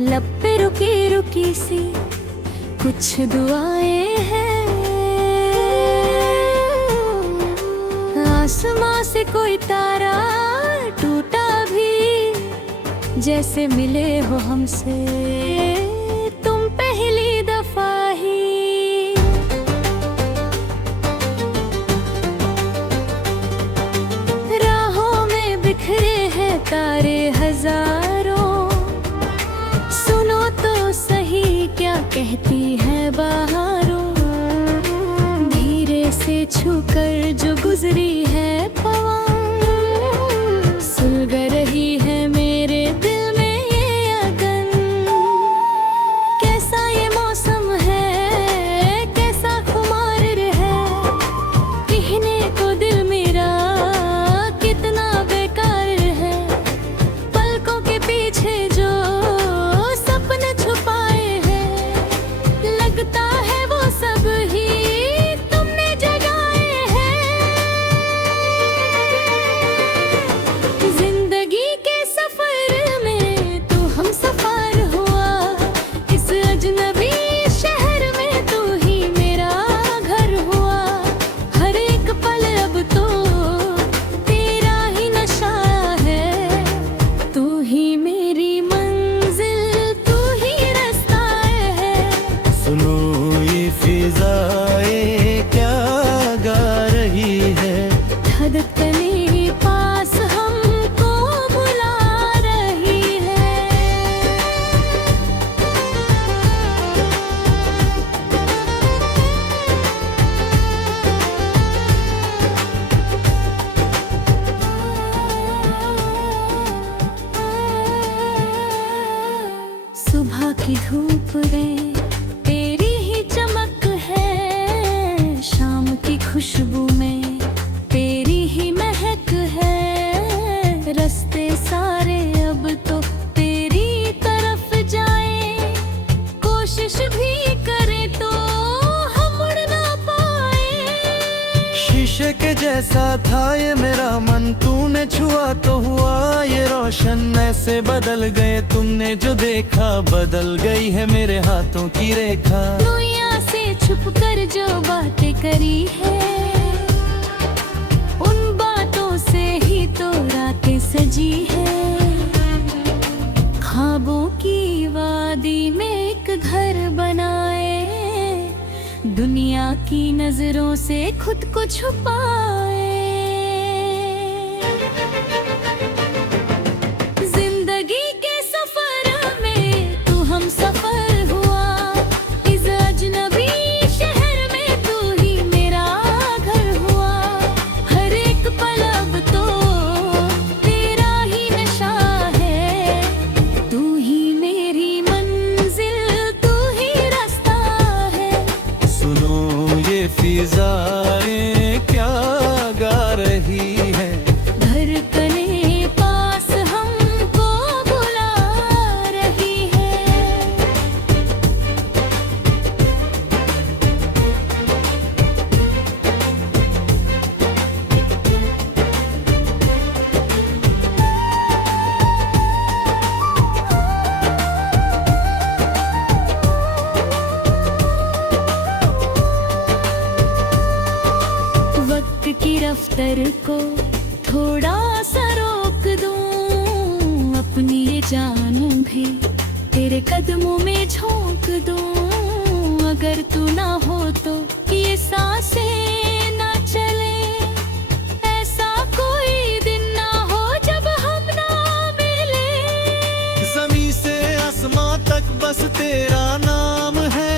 लब पे रुकी रुकी सी कुछ दुआएं हैं। आसमां से कोई तारा टूटा भी, जैसे मिले हो हमसे तुम पहली दफा ही। राहों में बिखरे हैं तारे हजारों, सुनो तो सही क्या कहती है बहारों। धीरे से छूकर जो गुजरी है पवन, सुलग रही है मेरे दिल में ये अगन। कैसा ये मौसम है, कैसा खुमार है, कहने को दिल मेरा कितना बेकार है। पलकों के पीछे जो सपने छुपाए हैं, लगता है वो सब ही तुमने जगाए हैं। जिंदगी के सफर में तू हम सफर हुआ, इस अजनबी शहर में तू ही मेरा घर हुआ। हर एक पल अब तो तेरा ही नशा है, तू ही मेरी मंजिल, तू ही रास्ता है। सुनो ये फिजाएं क्या गा रही है, धड़कने पास हमको बुला रही है। सुबह की धूप में तेरी ही चमक है, शाम की खुशबू में तेरी ही महक है। रास्ते सारे अब तो तेरी तरफ जाए, कोशिश भी करे तो हम मुड़ ना पाए। शीशे के जैसा था ये मेरा मन, तूने छुआ तो हुआ ये रोशन। ऐसे बदल गए तुमने जो देखा, बदल गई है मेरे हाथों की रेखा। दुनिया से छुप कर जो बातें करी है, उन बातों से ही तो रातें सजी है। ख्वाबों की वादी में एक घर बनाए, दुनिया की नजरों से खुद को छुपाए। जिंदगी के सफर में तू हम सफर हुआ, इस अजनबी शहर में तू ही मेरा घर हुआ। हर एक पल अब तो तेरा ही नशा है, तू ही मेरी मंजिल, तू ही रास्ता है। सुनो ये फिजाएं क्या गा रही है, धड़कने पास हमको बुला रही है। वक्त की रफ्तार को थोड़ा सा रोक दूं, अपनी ये जानू भी तेरे कदमों में झोंक दूं। अगर तू ना हो तो ये सांसें ना चले, ऐसा कोई दिन ना हो जब हम ना मिले। जमीन से आसमां तक बस तेरा नाम है,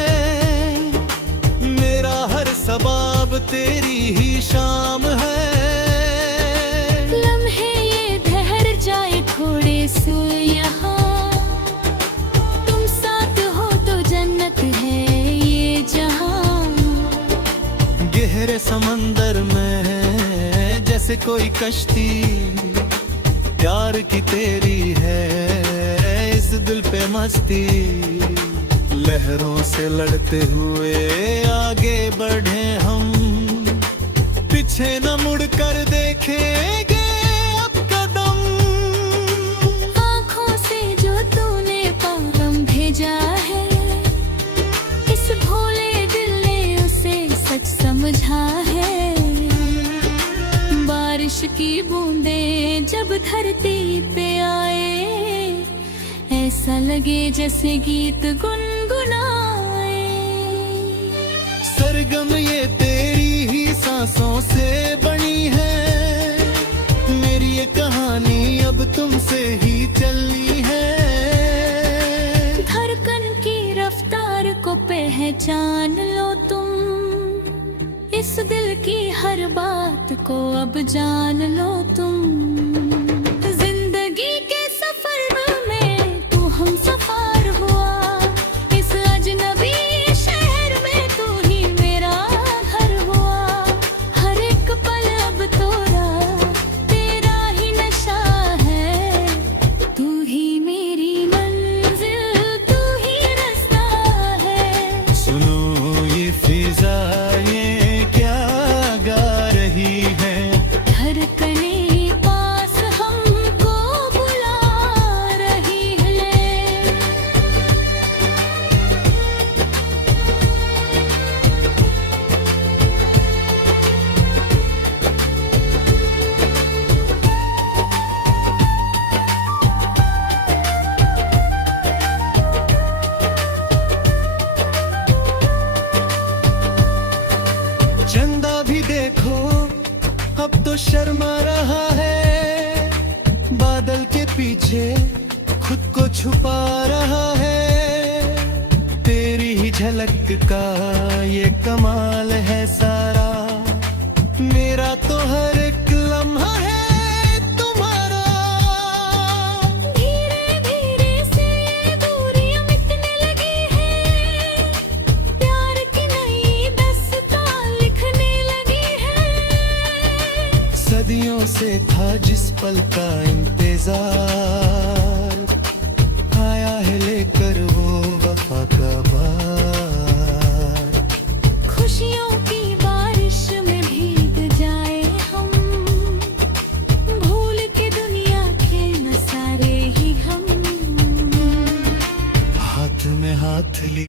मेरा हर सबाब तेरी ही शाम है। लम्हे ये ठहर जाए थोड़े से यहाँ, तुम साथ हो तो जन्नत है ये जहाँ। गहरे समंदर में जैसे कोई कश्ती, प्यार की तेरी है इस दिल पे मस्ती। लहरों से लड़ते हुए आगे बढ़े हम, पीछे न मुड़ कर देखेंगे अब कदम। आँखों से जो तूने पागम समझा है। बारिश की बूंदें जब धरती पे आए, ऐसा लगे जैसे गीत गुनगुनाए। सरगम ये तेरी ही सांसों से बनी है, मेरी ये कहानी अब तुमसे ही चलनी है। धड़कन की रफ्तार को पहचान लो तुम, इस दिल की हर बात को अब जान लो तुम। जिंदगी के सफर में तू हम सफर हुआ, इस अजनबी शहर में तू ही मेरा घर हुआ। हर एक पल अब तोरा तेरा ही नशा है, तू ही मेरी मंजिल, तू ही रास्ता है। सुनो ये फिजा ये क्या गा रही है, धड़कने पास हमको बुला रही है। चंदा भी देखो अब तो शर्मा रहा है, बादल के पीछे खुद को छुपा रहा है। तेरी ही झलक का ये कमाल है सारा, मेरा तो हर एक लम्हा है तुम्हारा। धीरे धीरे से ये दूरियां मिटने लगी है, प्यार की नई दास्तां लिखने लगी है। सदियों से था जिस पल का इंतजार, आया है लेकर वो वफा का बार। खुशियों की बारिश में भीग जाए हम, भूल के दुनिया के न सारे ही हम। हाथ में हाथ ली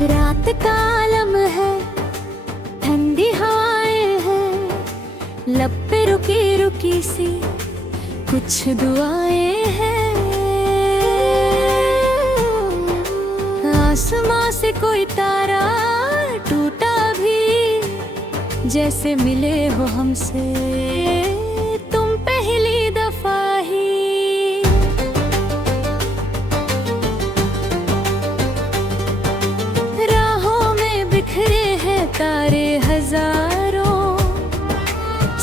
रात का आलम है, ठंडी हवाएं हैं, लब पे रुकी रुकी सी कुछ दुआएं हैं। आसमां से कोई तारा टूटा भी, जैसे मिले हो हमसे तुम पहली दफा ही। तारे हजारों,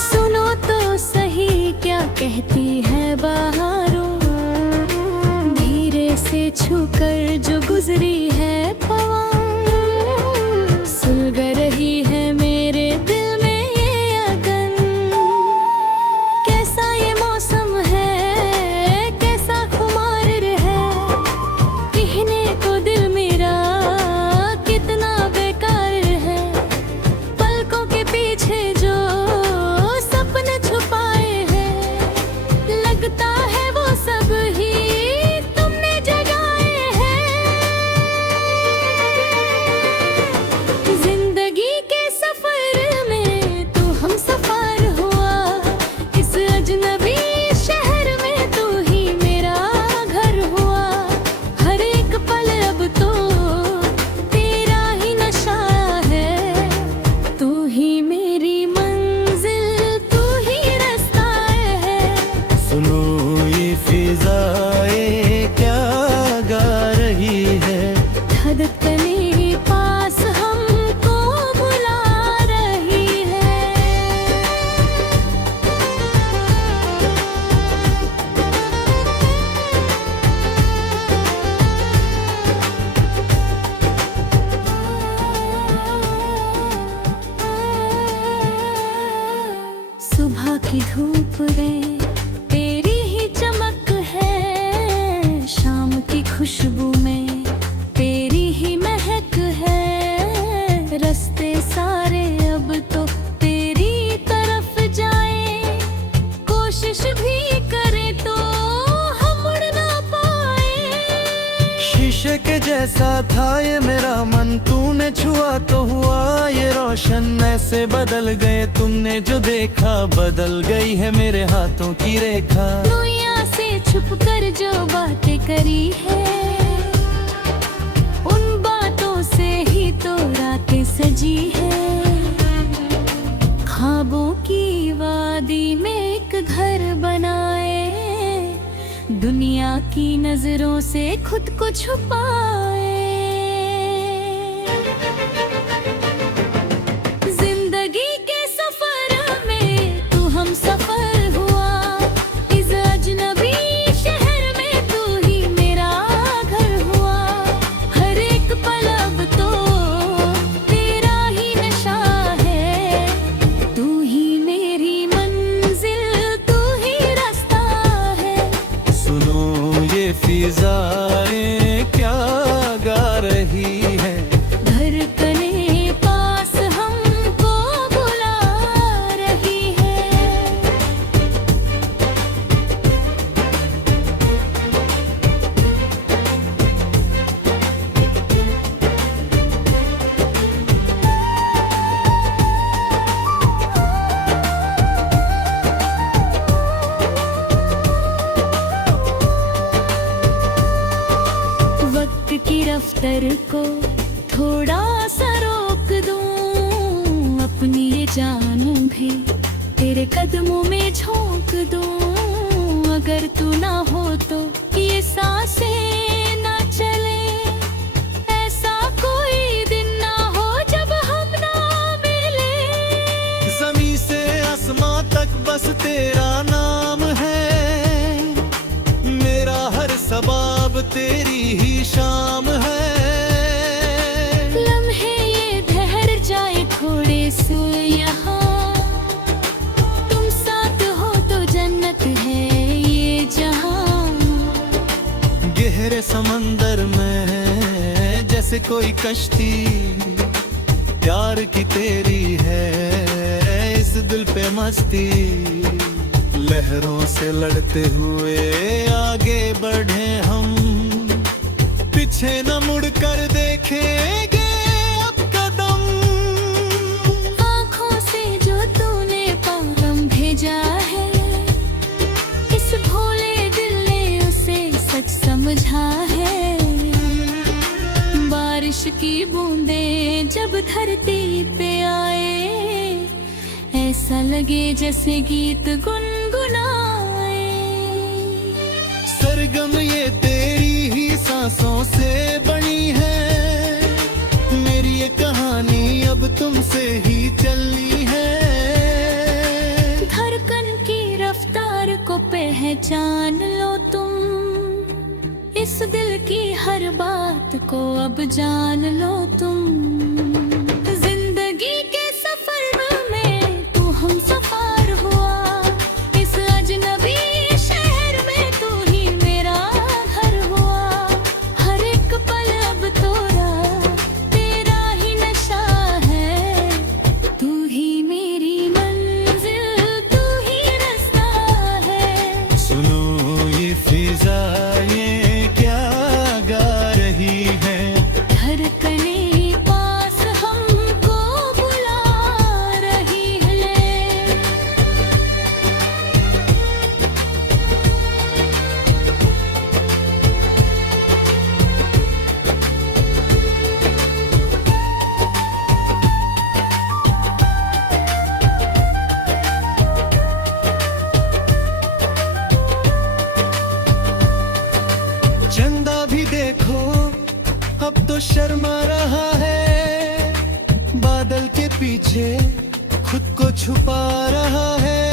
सुनो तो सही क्या कहती है बहारों। धीरे से छूकर जो गुजरी है पवन, सुलग रही है मेरे दिल में ये अगन। कैसा ये मौसम है, कैसा खुमार है, कहने को दिल मेरा कितना बेकार है। पलकों के पीछे जो सपने छुपाए हैं, लगता है वो सब ही तुमने जगाए हैं। जिंदगी के सफर में तू हम सफर हुआ, इस अजनबी शहर में तू ही मेरा घर हुआ। हर एक पल अब तो तेरा ही नशा है, तू ही मेरी मंजिल, तू ही रास्ता है। सुनो ये फिजा ये क्या गा रही है, धड़कने पास हमको बुला रही है। सुबह की धूप में तेरी ही चमक है, खुशबू में तेरी ही महक है। रास्ते सारे अब तो तेरी तरफ जाए, कोशिश भी करे तो हम मुड़ ना पाए। शीशे के जैसा था ये मेरा मन, तूने छुआ तो हुआ ये रोशन। ऐसे बदल गए तुमने जो देखा, बदल गई है मेरे हाथों की रेखा। दुनिया से छुप कर जो बातें करी है, उन बातों से ही तो रातें सजी है। ख्वाबों की वादी में एक घर बनाए, दुनिया की नजरों से खुद को छुपाए। जिंदगी के सफर में तू हम सफर हुआ, इस अजनबी शहर में तू ही मेरा घर हुआ। हर एक पल अब तो तेरा ही नशा है, तू ही मेरी मंजिल, तू ही रास्ता है। सुनो ये फिजाएं क्या गा रही है, धड़कने पास हमको बुला रही है। वक्त की रफ्तार को थोड़ा सा रोक दूं, अपनी ये जानू भी तेरे कदमों में झोंक दूं। अगर तू ना हो तो ये सांसें ना चले, ऐसा कोई दिन ना हो जब हम ना मिले। ज़मीं से आसमां तक बस तेरा नाम है, मेरा हर सबाब तेरी ही शाम है। लम्हे ये ठहर जाए थोड़े से यहाँ, तुम साथ हो तो जन्नत है ये जहाँ। गहरे समंदर में जैसे कोई कश्ती, प्यार की तेरी है इस दिल पे मस्ती। लहरों से लड़ते हुए आगे बढ़े हम, पीछे न मुड़ कर देखेंगे अब कदम। आँखों से जो तूने पैगाम भेजा है, इस भोले दिल ने उसे सच समझा है। बारिश की बूंदें जब धरती पे आए, ऐसा लगे जैसे गीत गुनगुनाए। सरगम ये तेरी ही सांसों से बनी है, मेरी ये कहानी अब तुमसे ही चलनी है। धड़कन की रफ्तार को पहचान लो तुम, इस दिल की हर बात को अब जान लो तुम। जिंदगी के सफर में तू हम सफर हुआ, इस अजनबी शहर में तू ही मेरा घर हुआ। हर एक पल अब तोरा तेरा ही नशा है, तू ही मेरी मंजिल, तू ही रास्ता है। सुनो ये फिजाएं क्या गा रही है, धड़कने पास हमको बुला रही है। चंदा भी देखो अब तो शर्मा रहा है, बादल के पीछे खुद को छुपा रहा है।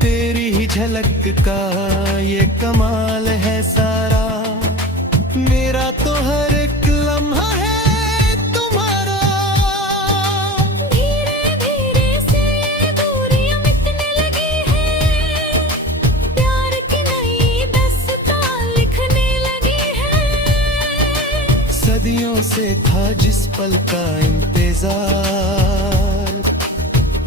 तेरी ही झलक का ये कमाल है सारा, मेरा तो हर एक लम्हा है तुम्हारा। धीरे धीरे से ये दूरियां मिटने लगी है, प्यार की नई दास्तां लिखने लगी पल का इंतजार,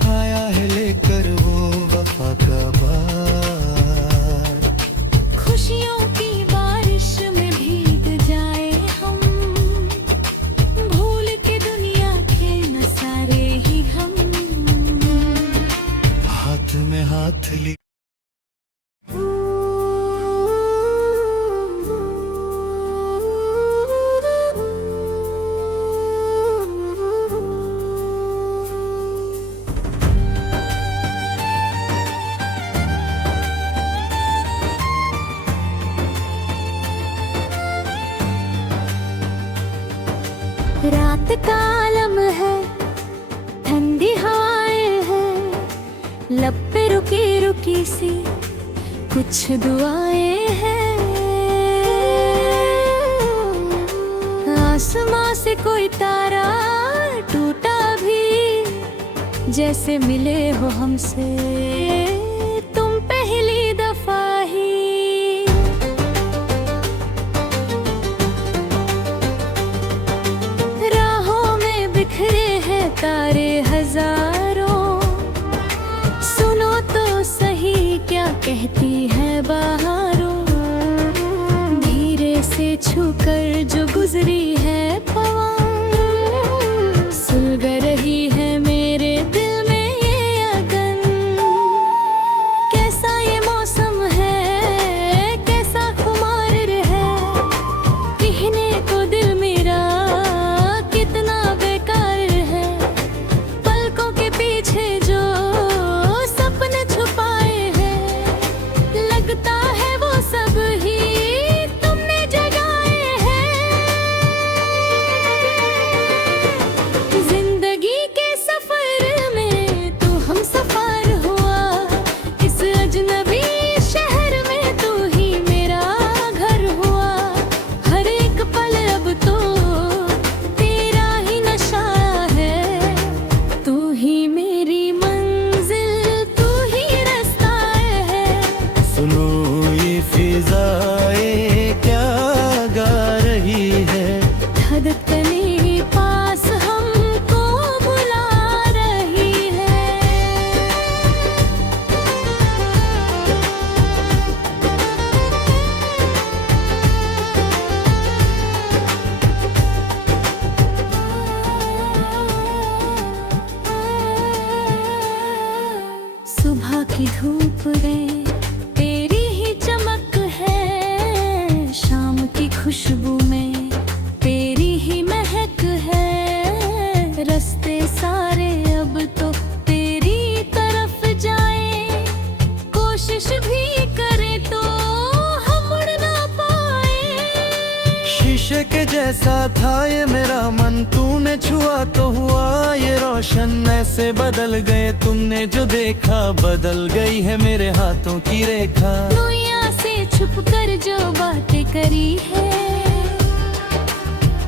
आया है लेकर वो वफा का बार। खुशियों की बारिश में भीग जाए हम, भूल के दुनिया के न सारे ही हम। हाथ में हाथ ली रात का आलम है, ठंडी हवाएं हैं, लब पे रुकी रुकी सी कुछ दुआएं हैं। आसमां से कोई तारा टूटा भी, जैसे मिले हो हमसे तुम पहली दफा ही। तारे हजारों, सुनो तो सही क्या कहती है बहारों। धीरे से छूकर जो गुजरी है पवन, सुलग रही है मेरे दिल में ये अगन। कैसा ये मौसम है, कैसा खुमार है, कहने को दिल मेरा कितना बेकार है। पलकों के पीछे जो सपने छुपाए हैं, लगता है वो सब ही तुमने जगाए हैं। जिंदगी के सफर में तू हम सफर हुआ, इस अजनबी शहर में तू ही मेरा घर हुआ। हर एक पल अब तो तेरा ही नशा है, तू ही मेरी मंजिल, तू ही रास्ता है। सुनो ये फिजाएं क्या गा रही है, धड़कने पास हमको बुला रही है। सुबह की धूप में तेरी ही चमक है, शाम की खुशबू में तेरी ही महक है। रास्ते सारे अब तो तेरी तरफ जाए, कोशिश भी करे तो हम मुड़ ना पाए। शीशे के जैसा था ये मेरा मन, तूने छुआ तो हुआ ये रोशन। ऐसे बदल गए तुमने जो देखा, बदल गई है मेरे हाथों की रेखा। दुनिया से छुप कर जो बातें करी है,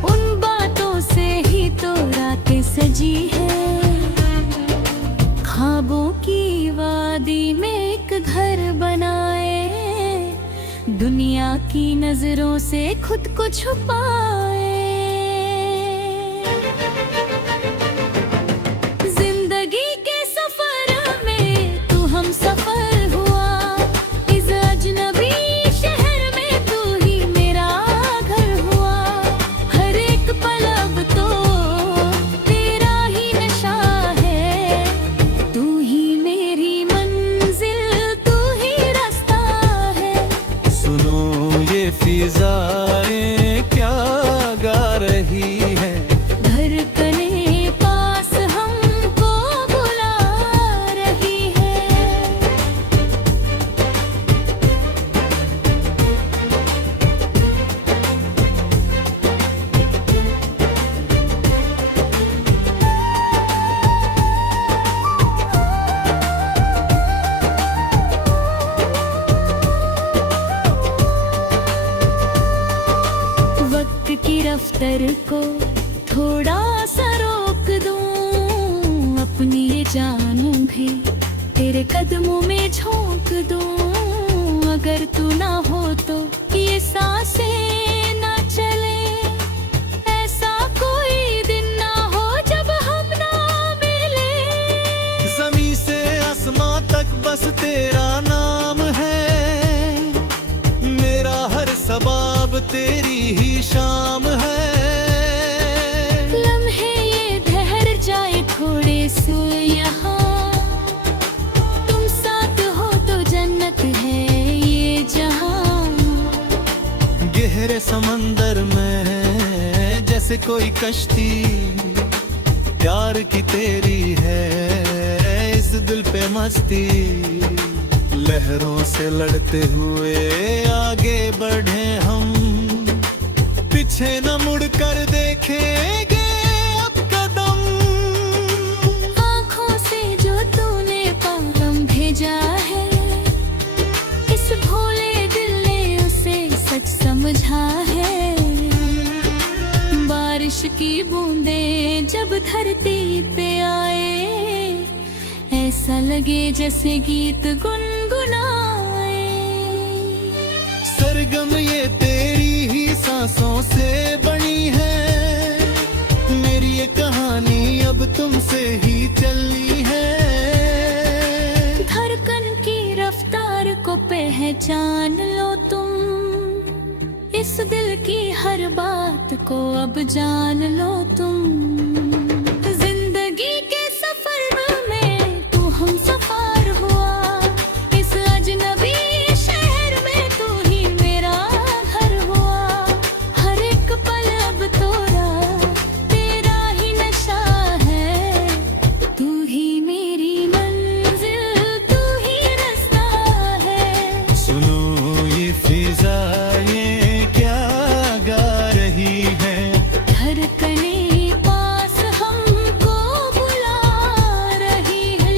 उन बातों से ही तो रातें सजी है। ख्वाबों की वादी में एक घर बनाए, दुनिया की नजरों से खुद को छुपाए। जिंदगी के सफर में तू हम सफर हुआ, इस अजनबी शहर में तू ही मेरा घर हुआ। हर एक पल अब तो तेरा ही नशा है, तू ही मेरी मंजिल, तू ही रास्ता है। सुनो ये फिजाएं क्या गा रही है, धड़कने पास हमको बुला रही है। वक्त की रफ्तार को थोड़ा सा रोक दूं, अपनी ये जानू भी तेरे कदमों में झोंक दूं। अगर तू ना हो तो ये सांसें ना चले, ऐसा कोई दिन तेरी ही शाम है। लम्हे ये ठहर जाए थोड़े से यहाँ, तुम साथ हो तो जन्नत है ये जहाँ। गहरे समंदर में जैसे कोई कश्ती, प्यार की तेरी है इस दिल पे मस्ती। लहरों से लड़ते हुए आगे बढ़े हम, पीछे न मुड़कर देखेंगे अब कदम। आँखों से जो तूने पैगाम भेजा है, इस भोले दिल ने उसे सच समझा है। बारिश की बूंदें जब धरती पे आए, ऐसा लगे जैसे गीत गुनगुनाए। सरगम ये तेरी ही सांसों से बनी है, मेरी ये कहानी अब तुमसे ही चली है। धड़कन की रफ्तार को पहचान लो तुम, इस दिल की हर बात को अब जान लो तुम। जिंदगी के सफर में तू हम सफर हुआ, इस अजनबी शहर में तू ही मेरा घर हुआ। हर एक पल अब तोरा तेरा ही नशा है, तू ही मेरी मंजिल, तू ही रास्ता है। सुनो ये फिजा ये क्या गा रही है, धड़कने पास हमको बुला रही है।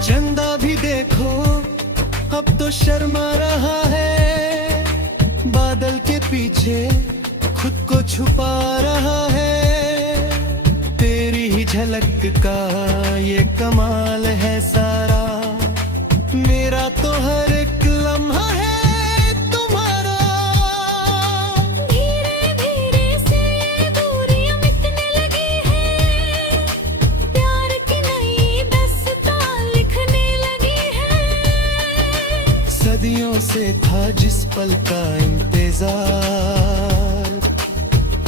चंदा भी देखो अब तो शर्मा रहा है, बादल के पीछे खुद को छुपा रहा है। तेरी ही झलक का ये कमाल है सारा, मेरा तो हर एक लम्हा है तुम्हारा। धीरे धीरे से ये दूरियां मिटने लगी है, प्यार की नई दास्तां लिखने लगी है। सदियों से था जिस पल का इंतजार,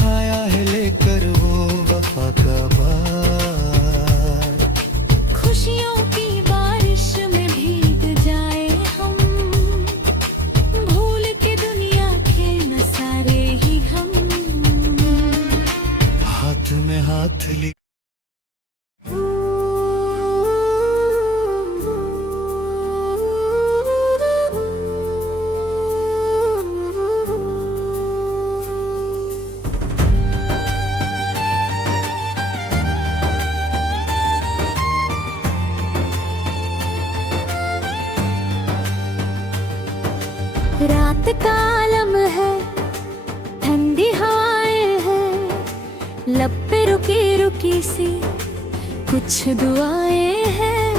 आया है लेकर वो वफा का बार। खुशियों की बारिश में भीग जाए हम, भूल के दुनिया के न सारे ही हम। हाथ में हाथ ली रात का आलम है, ठंडी हवाएं हैं, लब पे रुकी रुकी सी कुछ दुआएं हैं।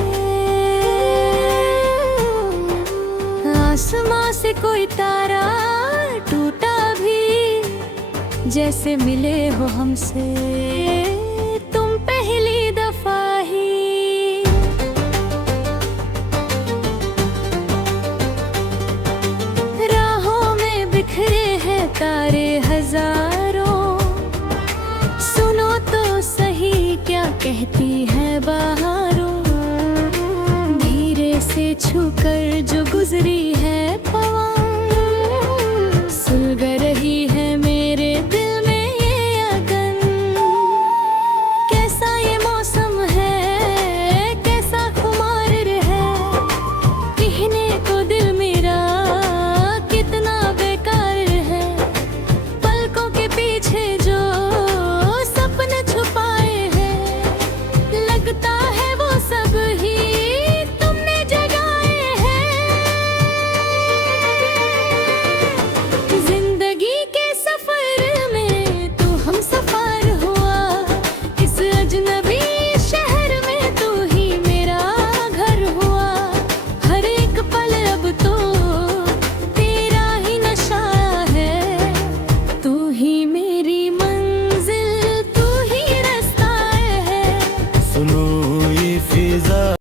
आसमां से कोई तारा टूटा भी, जैसे मिले हो हमसे तुम पहली दफा ही। तारे हजारों, सुनो तो सही क्या कहती है बहारों। धीरे से छूकर जो गुजरी